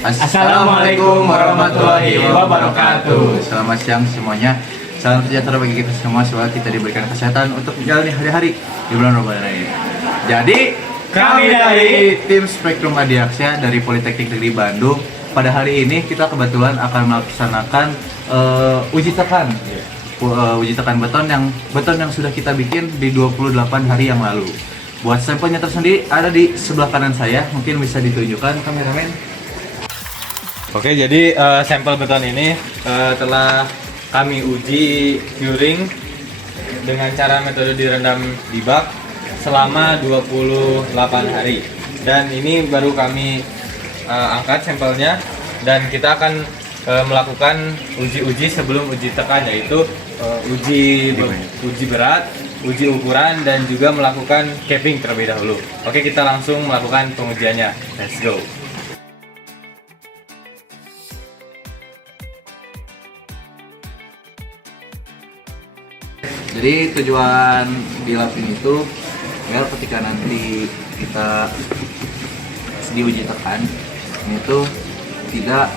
Assalamualaikum warahmatullahi wabarakatuh. Selamat siang semuanya. Salam sejahtera bagi kita semua. Semoga kita diberikan kesehatan untuk menjalani hari-hari di bulan Ramadan ini. Jadi kami dari tim Spektrum Adiaksa dari Politeknik Negeri Bandung, pada hari ini kita kebetulan akan melaksanakan uji tekan. Uji tekan beton yang sudah kita bikin di 28 hari yang lalu. Buat sampelnya tersendiri ada di sebelah kanan saya, mungkin bisa ditunjukkan kameramen. Oke, jadi sampel beton ini telah kami uji curing dengan cara metode direndam di bak selama 28 hari. Dan ini baru kami angkat sampelnya, dan kita akan melakukan uji-uji sebelum uji tekan, yaitu uji berat, uji ukuran, dan juga melakukan capping terlebih dahulu. Oke, kita langsung melakukan pengujiannya. Let's go. Jadi tujuan di lab ini itu ya ketika nanti kita diuji tekan ini tuh tidak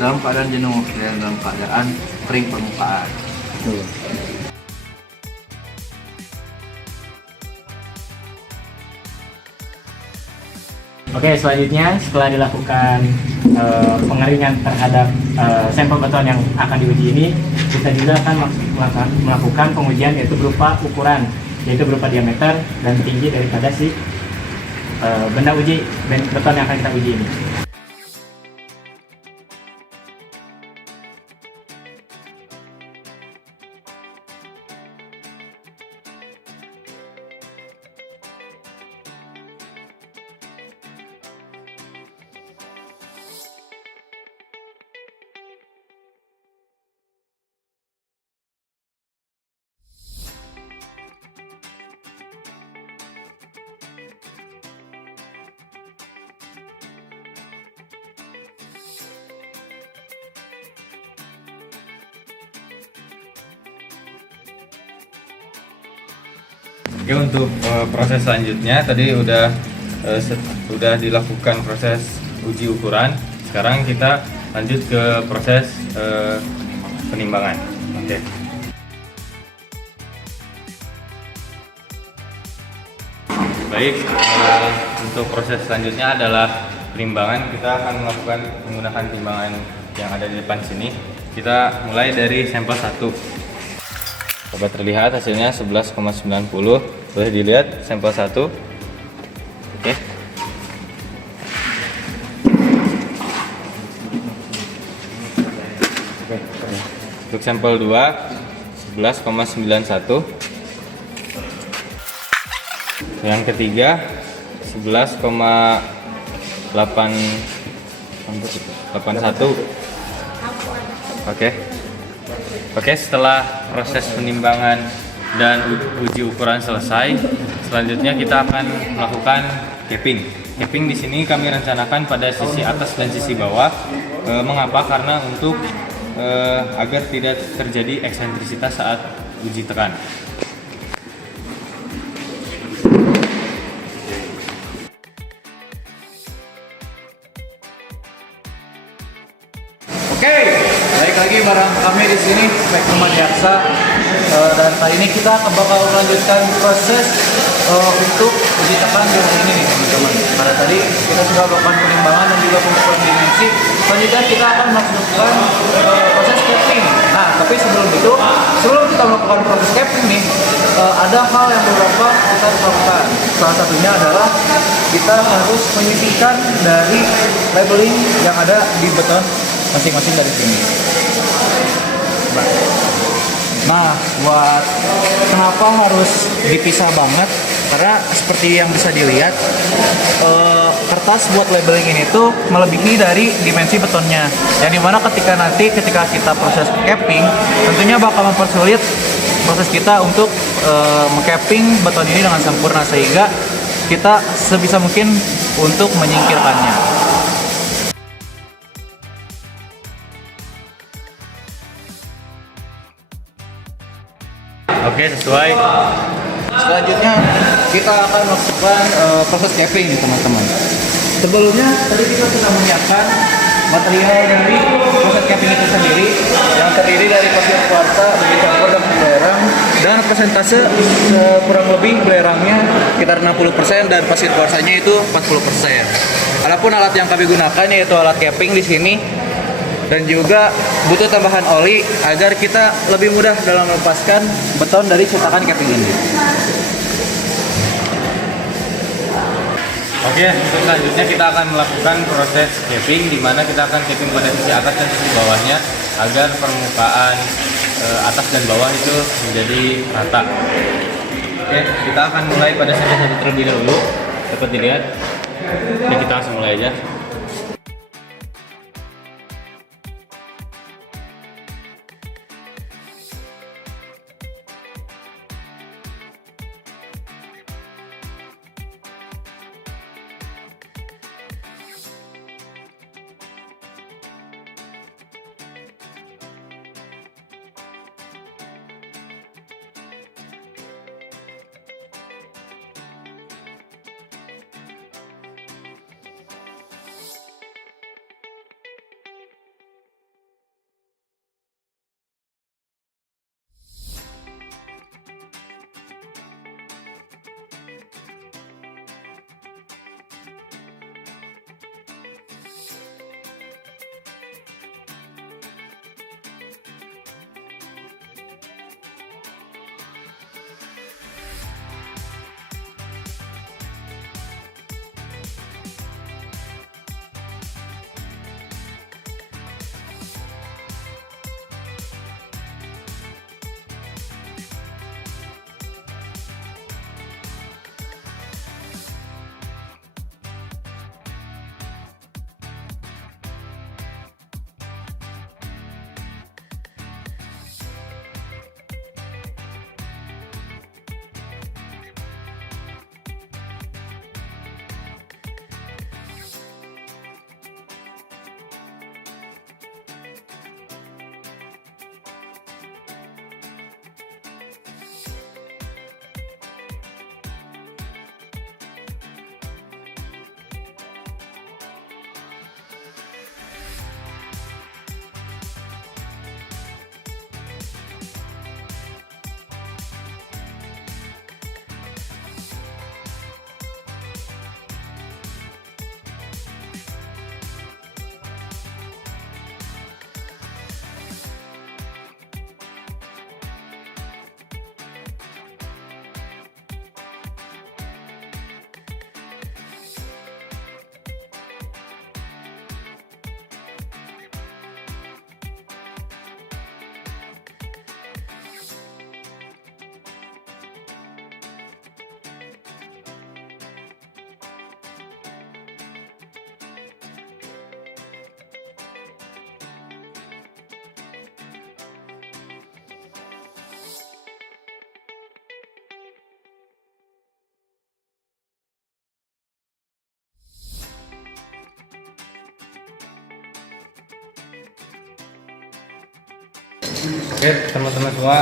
dalam keadaan jenuh, dalam keadaan kering permukaan. Betul. Oke, selanjutnya setelah dilakukan pengeringan terhadap sampel beton yang akan diuji ini, kita juga akan melakukan pengujian, yaitu berupa ukuran, yaitu berupa diameter dan tinggi daripada si benda uji beton yang akan kita uji ini. Oke, untuk proses selanjutnya tadi udah dilakukan proses uji ukuran. Sekarang kita lanjut ke proses penimbangan. Oke. Baik, untuk proses selanjutnya adalah penimbangan. Kita akan melakukan menggunakan timbangan yang ada di depan sini. Kita mulai dari sampel 1. Coba terlihat hasilnya 11,90. Boleh dilihat sampel 1. Oke. Untuk sampel 2 11,91. Yang ketiga 11,81. Oke, setelah proses penimbangan dan uji ukuran selesai, selanjutnya kita akan melakukan capping. Capping di sini kami rencanakan pada sisi atas dan sisi bawah. Mengapa? Karena untuk agar tidak terjadi eksentrisitas saat uji tekan. Oke, balik lagi bareng kami di sini Spektrum Adiaksa, dan kali ini kita bakal melanjutkan proses untuk uji tekan di hari ini nih teman-teman. Karena tadi kita sudah melakukan penimbangan dan juga pengukuran dimensi. Selanjutnya kita akan melakukan proses capping. Nah, tapi sebelum kita melakukan proses capping nih, ada hal yang beberapa kita harus lakukan. Salah satunya adalah kita harus menyisihkan dari labeling yang ada di beton masing-masing dari sini. Nah, buat kenapa harus dipisah banget? Karena seperti yang bisa dilihat, kertas buat labeling ini tuh melebihi dari dimensi betonnya. Yang dimana ketika kita proses capping, tentunya bakal mempersulit proses kita untuk mengcapping beton ini dengan sempurna, sehingga kita sebisa mungkin untuk menyingkirkannya. Oke, sesuai. Selanjutnya kita akan melakukan proses capping nih teman-teman. Sebelumnya tadi kita sudah menyiapkan material dari proses capping itu sendiri yang terdiri dari pasir kuarsa, biji campur dan belerang, dan persentase kurang lebih belerangnya sekitar 60% dan pasir kuarsanya itu 40%. Adapun alat yang kami gunakan yaitu alat capping di sini dan juga butuh tambahan oli agar kita lebih mudah dalam melepaskan beton dari cetakan capping ini. Oke, untuk selanjutnya kita akan melakukan proses capping, di mana kita akan capping pada sisi atas dan sisi bawahnya agar permukaan atas dan bawah itu menjadi rata. Oke, kita akan mulai pada satu terlebih dahulu. Dapat dilihat. Oke, kita langsung mulai aja. Oke, teman-teman semua,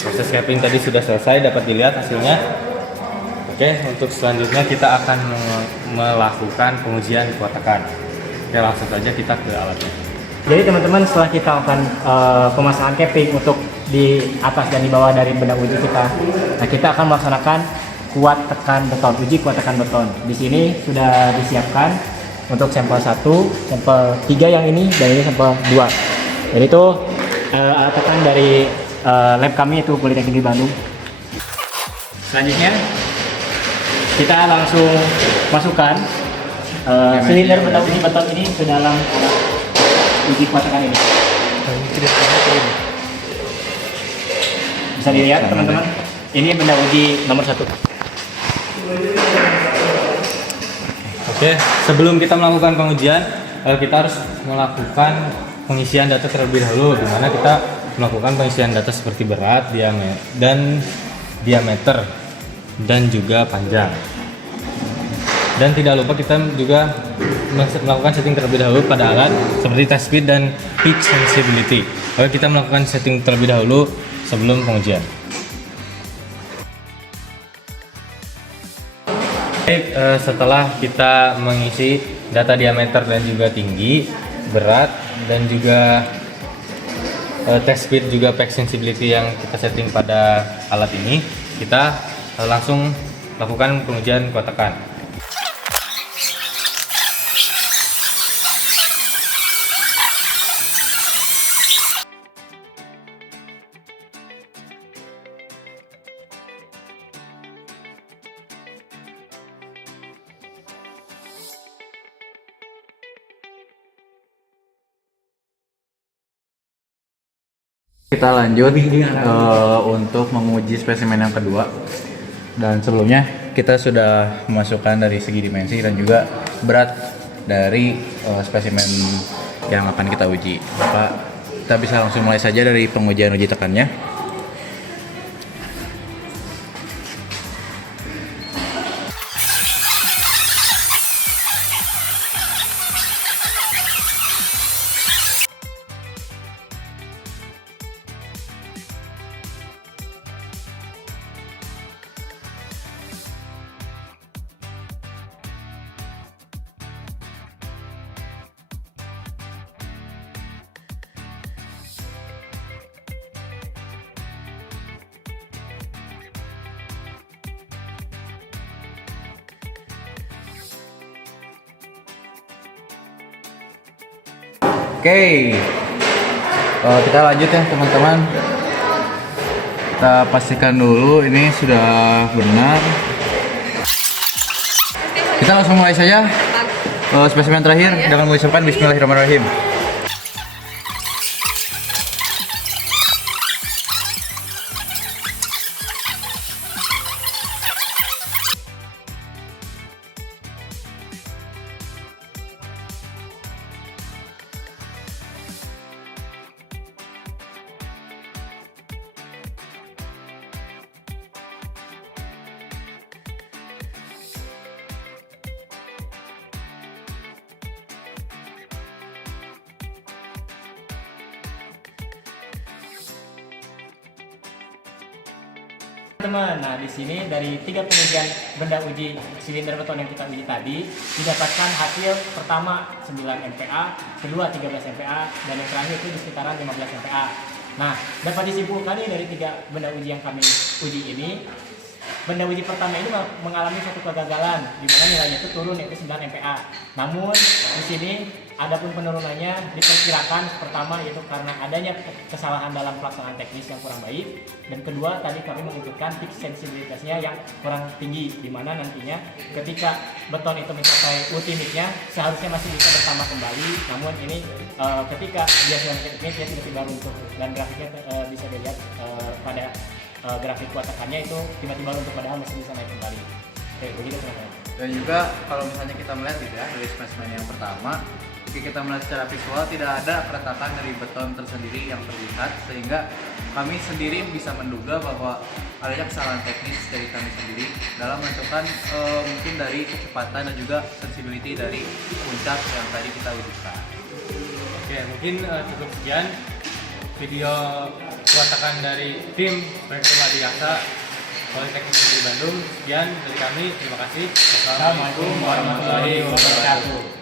proses capping tadi sudah selesai, dapat dilihat hasilnya. Oke, untuk selanjutnya kita akan melakukan pengujian kuat tekan. Oke, langsung saja kita ke alatnya. Jadi teman-teman, setelah kita akan pemasangan capping untuk di atas dan di bawah dari benda uji kita, nah kita akan melaksanakan kuat tekan beton, uji kuat tekan beton. Di sini sudah disiapkan untuk sampel 1, sampel 3 yang ini, dan ini sampel 2. Jadi itu alat tekan dari lab kami itu Politeknik di Bandung. Selanjutnya kita langsung masukkan silinder benda uji beton ini ke dalam alat uji kuat tekan ini. Bisa dilihat teman-teman, ini benda uji nomor 1. Oke, sebelum kita melakukan pengujian, kita harus melakukan pengisian data terlebih dahulu, di mana kita melakukan pengisian data seperti berat, diameter, dan juga panjang. Dan tidak lupa kita juga melakukan setting terlebih dahulu pada alat seperti test speed dan pitch sensitivity. Oke, kita melakukan setting terlebih dahulu sebelum pengujian. Setelah kita mengisi data diameter dan juga tinggi, berat, dan juga test speed juga pack sensibility yang kita setting pada alat ini, kita langsung lakukan pengujian kuat tekan. Kita lanjut untuk menguji spesimen yang kedua. Dan sebelumnya kita sudah memasukkan dari segi dimensi dan juga berat dari spesimen yang akan kita uji. Maka kita bisa langsung mulai saja dari pengujian uji tekannya. Oke, kita lanjut ya teman-teman. Kita pastikan dulu ini sudah benar. Kita langsung mulai saja spesimen terakhir dengan mengucapkan Bismillahirrahmanirrahim. Teman, nah di sini dari 3 pengujian benda uji silinder beton yang kita uji tadi didapatkan hasil pertama 9 MPa, kedua 13 MPa, dan yang terakhir itu di sekitaran 15 MPa. Nah, dapat disimpulkan dari 3 benda uji yang kami uji ini, benda uji pertama ini mengalami satu kegagalan di mana nilainya itu turun yaitu 9 MPa. Namun di sini adapun penurunannya diperkirakan pertama yaitu karena adanya kesalahan dalam pelaksanaan teknis yang kurang baik, dan kedua tadi kami menunjukkan peak sensibilitasnya yang kurang tinggi, di mana nantinya ketika beton itu mencapai ultimate-nya seharusnya masih bisa bertambah kembali, namun ini ketika dia sudah teknis dia tiba-tiba runtuh, dan grafiknya bisa dilihat pada grafik kuat tekannya itu tiba-tiba runtuh padahal masih bisa naik kembali. Oke, begitu teman-teman. Dan juga kalau misalnya kita melihat gitu ya dari spesimen yang pertama, jika kita melihat secara visual tidak ada keretakan dari beton tersendiri yang terlihat, sehingga kami sendiri bisa menduga bahwa adanya kesalahan teknis dari kami sendiri dalam menentukan mungkin dari kecepatan dan juga sensibility dari puncak yang tadi kita ujikan. Oke, mungkin cukup sekian video kuat tekan dari tim Proyek Adiaksa Politeknik Negeri Bandung. Sekian dari kami, terima kasih. Wassalamualaikum warahmatullahi wabarakatuh.